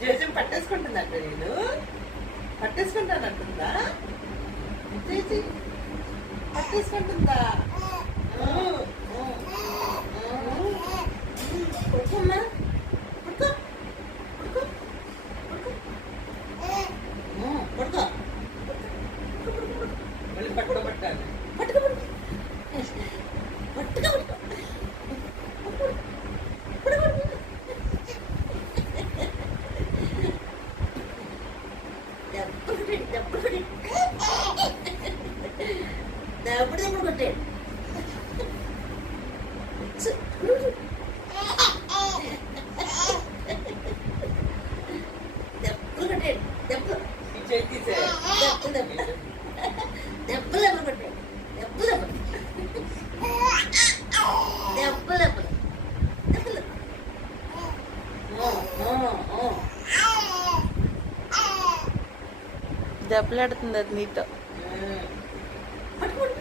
జేజం పట్టేసుకుంటుందంట, నేను పట్టేసుకుంటానంటుందా, పట్టేసుకుంటుందా? పడుకోమ్మా, పడుకో పడుకో పడుకో, మళ్ళీ పట్టుకోబట్టాలి, పట్టుకో పట్టుకో పట్టుకో దప్పుడు కొట్టాడు. దెబ్బలు కొట్టాడు, దెబ్బలు దెబ్బలు దెబ్బలు దెబ్బలు దెబ్బలు కొట్టాడు, దెబ్బలు దెబ్బలు దెబ్బలు దెబ్బలు దెబ్బలు. దెబ్బలాడుతుంది అది నీతో. పట్టేసుకోండి.